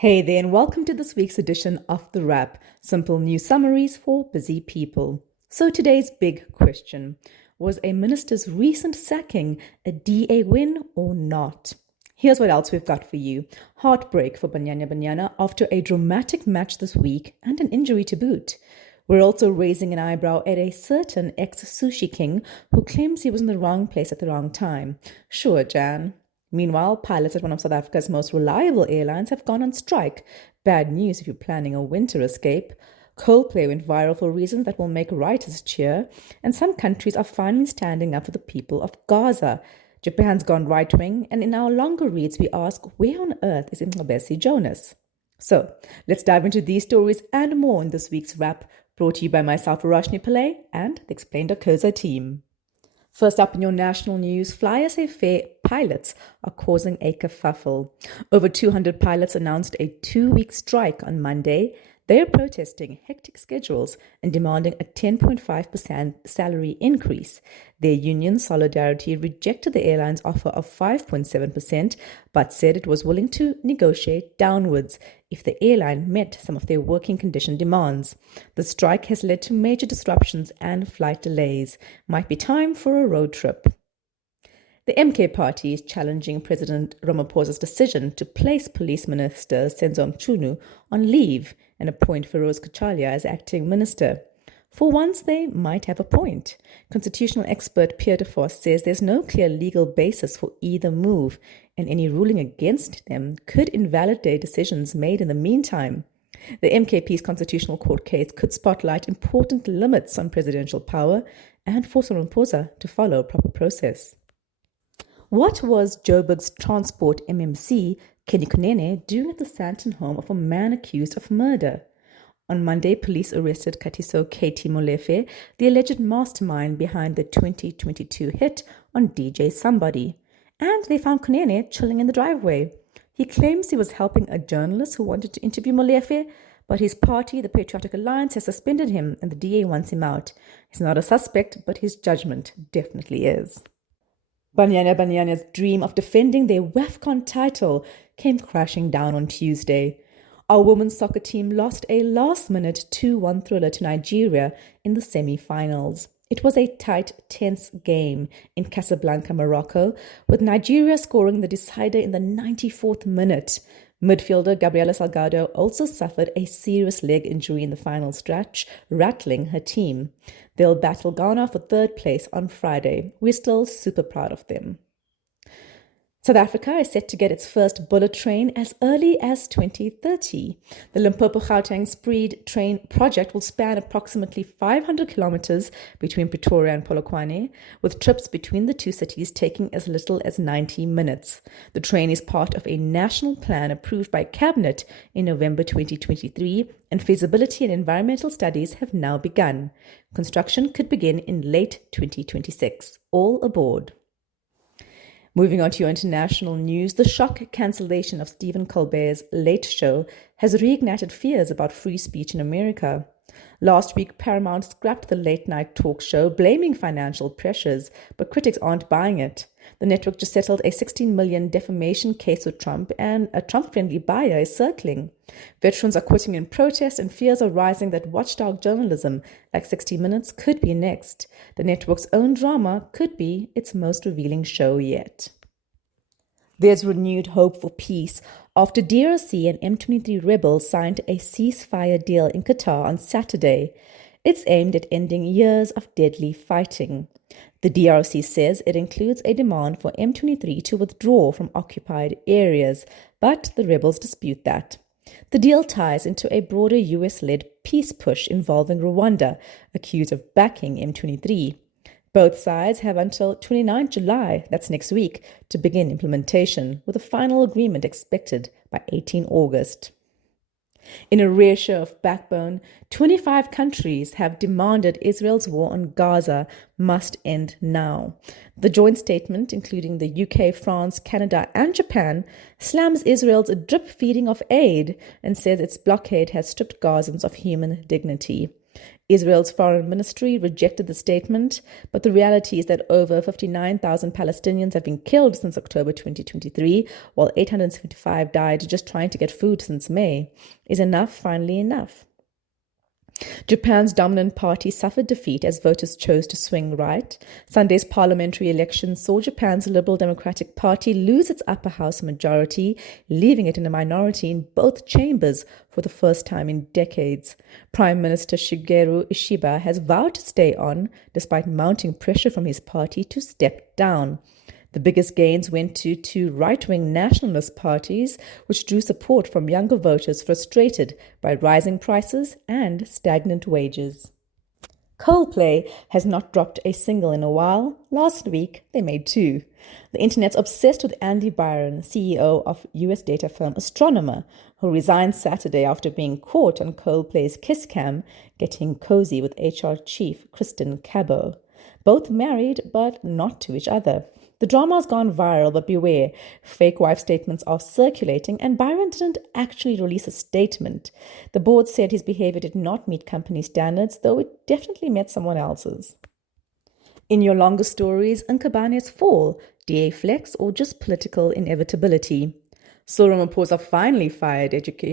Hey there, and welcome to this week's edition of The Wrap, simple news summaries for busy people. So today's big question: was a minister's recent sacking a DA win or not? Here's what else we've got for you. Heartbreak for Banyana Banyana after a dramatic match this week and an injury to boot. We're also raising an eyebrow at a certain ex-sushi king who claims he was in the wrong place at the wrong time. Sure, Jan. Meanwhile, pilots at one of South Africa's most reliable airlines have gone on strike. Bad news if you're planning a winter escape. Coldplay went viral for reasons that will make writers cheer, and some countries are finally standing up for the people of Gaza. Japan's gone right-wing, and in our longer reads we ask, where on earth is Mcebisi Jonas? So, let's dive into these stories and more in this week's wrap, brought to you by myself, Verashni Pillay, and the Explained team. First up in your national news, Fly SA pilots are causing a kerfuffle. Over 200 pilots announced a 2-week strike on Monday. They are protesting hectic schedules and demanding a 10.5% salary increase. Their union, Solidarity, rejected the airline's offer of 5.7%, but said it was willing to negotiate downwards if the airline met some of their working condition demands. The strike has led to major disruptions and flight delays. Might be time for a road trip. The MK party is challenging President Ramaphosa's decision to place Police Minister Senzo Mchunu on leave and appoint Feroz Kachalia as acting minister. For once, they might have a point. Constitutional expert Pierre de Vos says there's no clear legal basis for either move, and any ruling against them could invalidate decisions made in the meantime. The MKP's Constitutional Court case could spotlight important limits on presidential power and force Ramaphosa to follow proper process. What was Joburg's transport MMC, Kenny Kunene, doing at the Sandton home of a man accused of murder? On Monday, police arrested Katiso Katie Molefe, the alleged mastermind behind the 2022 hit on DJ Somebody. And they found Kunene chilling in the driveway. He claims he was helping a journalist who wanted to interview Molefe, but his party, the Patriotic Alliance, has suspended him and the DA wants him out. He's not a suspect, but his judgment definitely is. Banyana Banyana's dream of defending their WAFCON title came crashing down on Tuesday. Our women's soccer team lost a last-minute 2-1 thriller to Nigeria in the semi-finals. It was a tight, tense game in Casablanca, Morocco, with Nigeria scoring the decider in the 94th minute. Midfielder Gabriela Salgado also suffered a serious leg injury in the final stretch, rattling her team. They'll battle Ghana for third place on Friday. We're still super proud of them. South Africa is set to get its first bullet train as early as 2030. The Limpopo-Gauteng Speed Train project will span approximately 500 kilometers between Pretoria and Polokwane, with trips between the two cities taking as little as 90 minutes. The train is part of a national plan approved by Cabinet in November 2023, and feasibility and environmental studies have now begun. Construction could begin in late 2026. All aboard. Moving on to your international news, the shock cancellation of Stephen Colbert's Late Show has reignited fears about free speech in America. Last week, Paramount scrapped the late-night talk show, blaming financial pressures, but critics aren't buying it. The network just settled a $16 million defamation case with Trump, and a Trump-friendly buyer is circling. Veterans are quitting in protest, and fears are rising that watchdog journalism, like 60 Minutes, could be next. The network's own drama could be its most revealing show yet. There's renewed hope for peace after DRC and M23 rebels signed a ceasefire deal in Qatar on Saturday. It's aimed at ending years of deadly fighting. The DRC says it includes a demand for M23 to withdraw from occupied areas, but the rebels dispute that. The deal ties into a broader US-led peace push involving Rwanda, accused of backing M23. Both sides have until 29 July, that's next week, to begin implementation, with a final agreement expected by 18 August. In a rare show of backbone, 25 countries have demanded Israel's war on Gaza must end now. The joint statement, including the UK, France, Canada, and Japan, slams Israel's drip feeding of aid and says its blockade has stripped Gazans of human dignity. Israel's foreign ministry rejected the statement, but the reality is that over 59,000 Palestinians have been killed since October 2023, while 875 died just trying to get food since May. Is enough finally enough? Japan's dominant party suffered defeat as voters chose to swing right. Sunday's parliamentary election saw Japan's Liberal Democratic Party lose its upper house majority, leaving it in a minority in both chambers for the first time in decades. Prime Minister Shigeru Ishiba has vowed to stay on, despite mounting pressure from his party to step down. The biggest gains went to two right-wing nationalist parties, which drew support from younger voters frustrated by rising prices and stagnant wages. Coldplay has not dropped a single in a while. Last week, they made two. The internet's obsessed with Andy Byron, CEO of US data firm Astronomer, who resigned Saturday after being caught on Coldplay's Kiss Cam, getting cozy with HR chief Kristen Cabo. Both married, but not to each other. The drama has gone viral, but beware, fake wife statements are circulating, and Byron didn't actually release a statement. The board said his behavior did not meet company standards, though it definitely met someone else's. In your longer stories, Nkabane's fall, DA flex, or just political inevitability. So Ramaphosa finally fired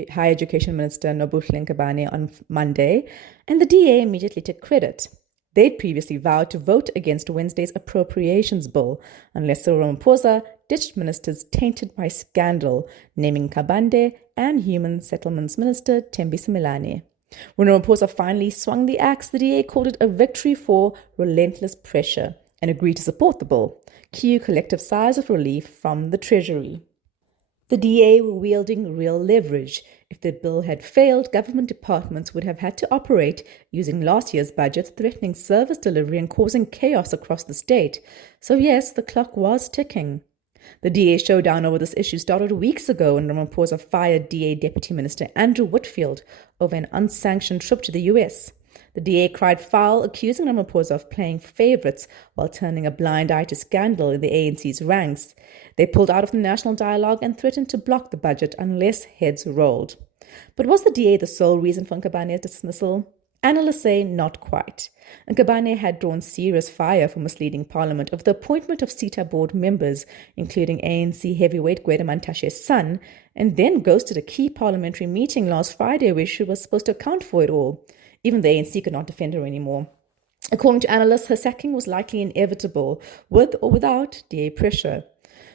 Higher Education Minister Nobuhle Nkabane on Monday, and the DA immediately took credit. They'd previously vowed to vote against Wednesday's appropriations bill unless Cyril Ramaphosa ditched ministers tainted by scandal, naming Nkabane and Human Settlements Minister Mcebisi Jonas. When Ramaphosa finally swung the axe, the DA called it a victory for relentless pressure and agreed to support the bill. Cue collective sighs of relief from the Treasury. The DA were wielding real leverage. If the bill had failed, government departments would have had to operate using last year's budgets, threatening service delivery and causing chaos across the state. So yes, the clock was ticking. The DA showdown over this issue started weeks ago when Ramaphosa fired DA Deputy Minister Andrew Whitfield over an unsanctioned trip to the US. The DA cried foul, accusing Ramaphosa of playing favourites while turning a blind eye to scandal in the ANC's ranks. They pulled out of the national dialogue and threatened to block the budget unless heads rolled. But was the DA the sole reason for Nkabane's dismissal? Analysts say not quite. Nkabane had drawn serious fire for misleading Parliament of the appointment of CETA board members, including ANC heavyweight Gwede Mantashe's son, and then ghosted a key parliamentary meeting last Friday where she was supposed to account for it all. Even the ANC could not defend her anymore. According to analysts, her sacking was likely inevitable, with or without DA pressure.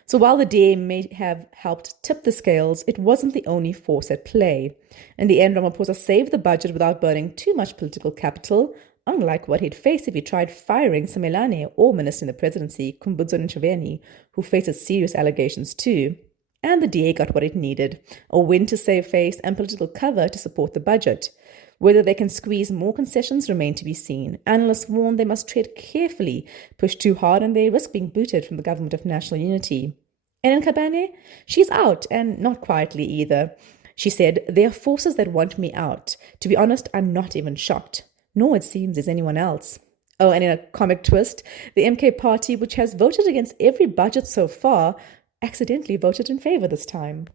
So while the DA may have helped tip the scales, it wasn't the only force at play. In the end, Ramaphosa saved the budget without burning too much political capital, unlike what he'd face if he tried firing Simelane or Minister in the Presidency, Khumbudzo Ntshavheni, who faces serious allegations too. And the DA got what it needed, a win to save face and political cover to support the budget. Whether they can squeeze more concessions remain to be seen. Analysts warn they must tread carefully, push too hard, and they risk being booted from the government of national unity. And in Nkabane, she's out, and not quietly either. She said, "There are forces that want me out. To be honest, I'm not even shocked. Nor, it seems, is anyone else." Oh, and in a comic twist, the MK party, which has voted against every budget so far, accidentally voted in favour this time.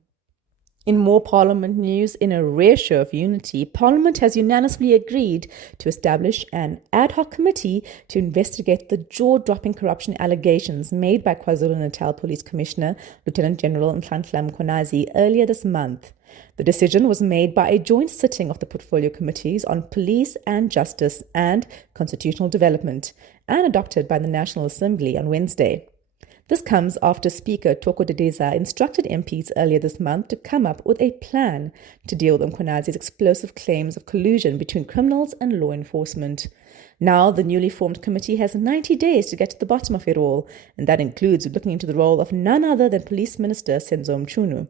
In more Parliament news, in a rare show of unity, Parliament has unanimously agreed to establish an ad hoc committee to investigate the jaw-dropping corruption allegations made by KwaZulu-Natal Police Commissioner Lieutenant General Nhlanhla Mkhwanazi earlier this month. The decision was made by a joint sitting of the portfolio committees on police and justice and constitutional development, and adopted by the National Assembly on Wednesday. This comes after Speaker Toko Dedeza instructed MPs earlier this month to come up with a plan to deal with Mkhwanazi's explosive claims of collusion between criminals and law enforcement. Now, the newly formed committee has 90 days to get to the bottom of it all, and that includes looking into the role of none other than Police Minister Senzo Mchunu.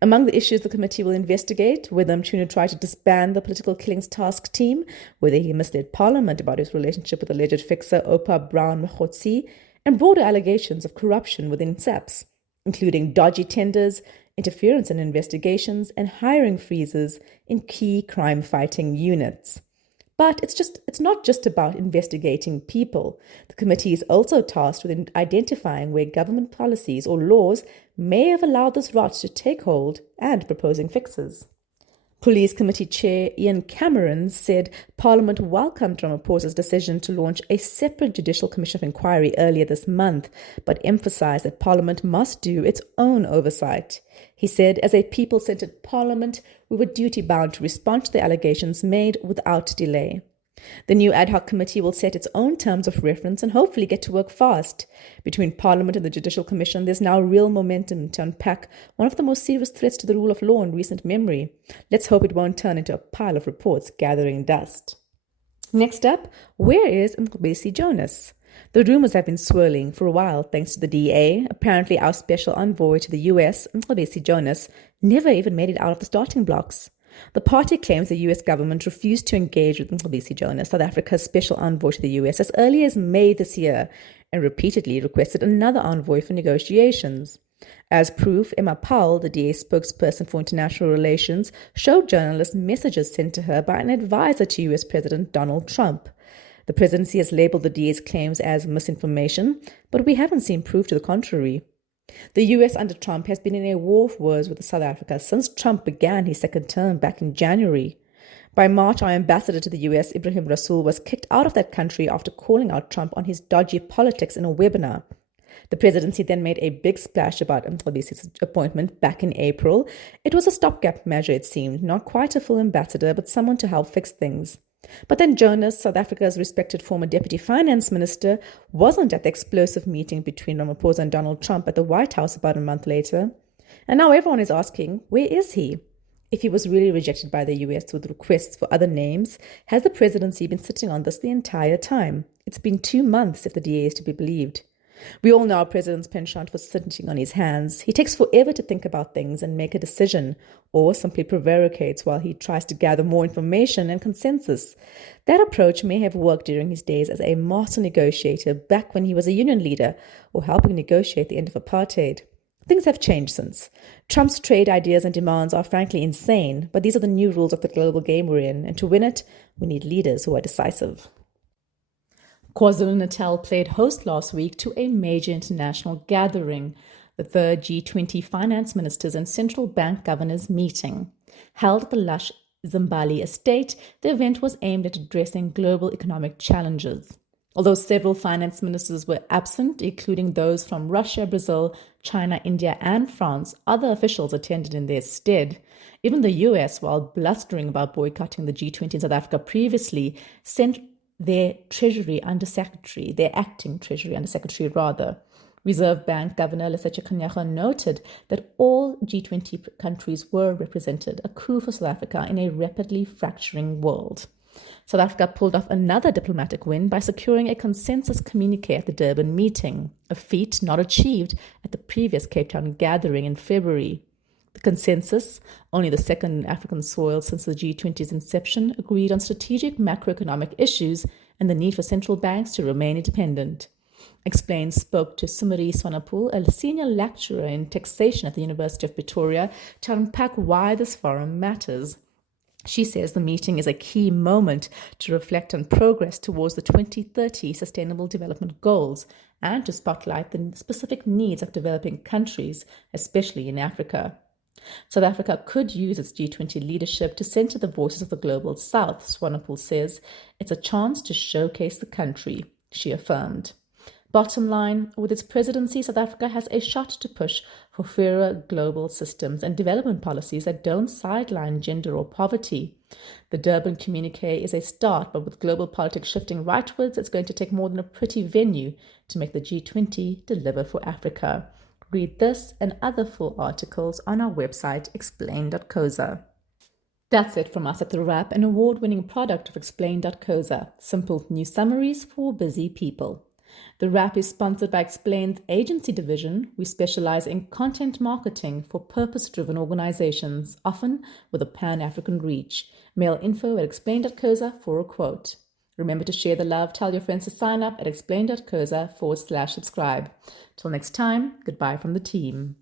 Among the issues the committee will investigate, whether Mchunu tried to disband the political killings task team, whether he misled Parliament about his relationship with alleged fixer Opa Brown Mkhotsi, and broader allegations of corruption within SAPS, including dodgy tenders, interference in investigations, and hiring freezes in key crime-fighting units. But it's not just about investigating people. The committee is also tasked with identifying where government policies or laws may have allowed this rot to take hold and proposing fixes. Police Committee Chair Ian Cameron said Parliament welcomed Ramaphosa's decision to launch a separate Judicial Commission of Inquiry earlier this month, but emphasised that Parliament must do its own oversight. He said, as a people-centred Parliament, we were duty-bound to respond to the allegations made without delay. The new ad hoc committee will set its own terms of reference and hopefully get to work fast. Between Parliament and the Judicial Commission, there's now real momentum to unpack one of the most serious threats to the rule of law in recent memory. Let's hope it won't turn into a pile of reports gathering dust. Next up, where is Mcebisi Jonas? The rumors have been swirling for a while thanks to the DA. Apparently, our special envoy to the US, Mcebisi Jonas, never even made it out of the starting blocks. The party claims the US government refused to engage with Mcebisi Jonas, South Africa's special envoy to the US, as early as May this year, and repeatedly requested another envoy for negotiations. As proof, Emma Powell, the DA spokesperson for international relations, showed journalists messages sent to her by an advisor to US President Donald Trump. The presidency has labeled the DA's claims as misinformation, but we haven't seen proof to the contrary. The US under Trump has been in a war of words with South Africa since Trump began his second term back in January. By March, our ambassador to the US, Ibrahim Rasool, was kicked out of that country after calling out Trump on his dodgy politics in a webinar. The presidency then made a big splash about Nkabisi's appointment back in April. It was a stopgap measure, it seemed, not quite a full ambassador, but someone to help fix things. But then Jonas, South Africa's respected former deputy finance minister, wasn't at the explosive meeting between Ramaphosa and Donald Trump at the White House about a month later. And now everyone is asking, where is he? If he was really rejected by the US with requests for other names, has the presidency been sitting on this the entire time? It's been 2 months if the DA is to be believed. We all know our president's penchant for sitting on his hands. He takes forever to think about things and make a decision, or simply prevaricates while he tries to gather more information and consensus. That approach may have worked during his days as a master negotiator back when he was a union leader, or helping negotiate the end of apartheid. Things have changed since. Trump's trade ideas and demands are frankly insane, but these are the new rules of the global game we're in, and to win it, we need leaders who are decisive. KwaZulu-Natal played host last week to a major international gathering, the third G20 finance ministers and central bank governors meeting. Held at the lush Zimbali estate, the event was aimed at addressing global economic challenges. Although several finance ministers were absent, including those from Russia, Brazil, China, India, and France, other officials attended in their stead. Even the US, while blustering about boycotting the G20 in South Africa previously, sent their acting Treasury Undersecretary rather. Reserve Bank Governor Lesetja Kganyago noted that all G20 countries were represented, a coup for South Africa in a rapidly fracturing world. South Africa pulled off another diplomatic win by securing a consensus communique at the Durban meeting, a feat not achieved at the previous Cape Town gathering in February. The consensus, only the second in African soil since the G20's inception, agreed on strategic macroeconomic issues and the need for central banks to remain independent. Explain spoke to Sumari Swanepoel, a senior lecturer in taxation at the University of Pretoria, to unpack why this forum matters. She says the meeting is a key moment to reflect on progress towards the 2030 Sustainable Development Goals and to spotlight the specific needs of developing countries, especially in Africa. South Africa could use its G20 leadership to center the voices of the global south, Swanepoel says. It's a chance to showcase the country, she affirmed. Bottom line, with its presidency, South Africa has a shot to push for fairer global systems and development policies that don't sideline gender or poverty. The Durban communique is a start, but with global politics shifting rightwards, it's going to take more than a pretty venue to make the G20 deliver for Africa. Read this and other full articles on our website, explain.coza. That's it from us at The Wrap, an award-winning product of explain.coza. Simple news summaries for busy people. The Wrap is sponsored by Explain's agency division. We specialize in content marketing for purpose-driven organizations, often with a pan-African reach. Mail info at explain.coza for a quote. Remember to share the love. Tell your friends to sign up at explain.coza/subscribe. Till next time, goodbye from the team.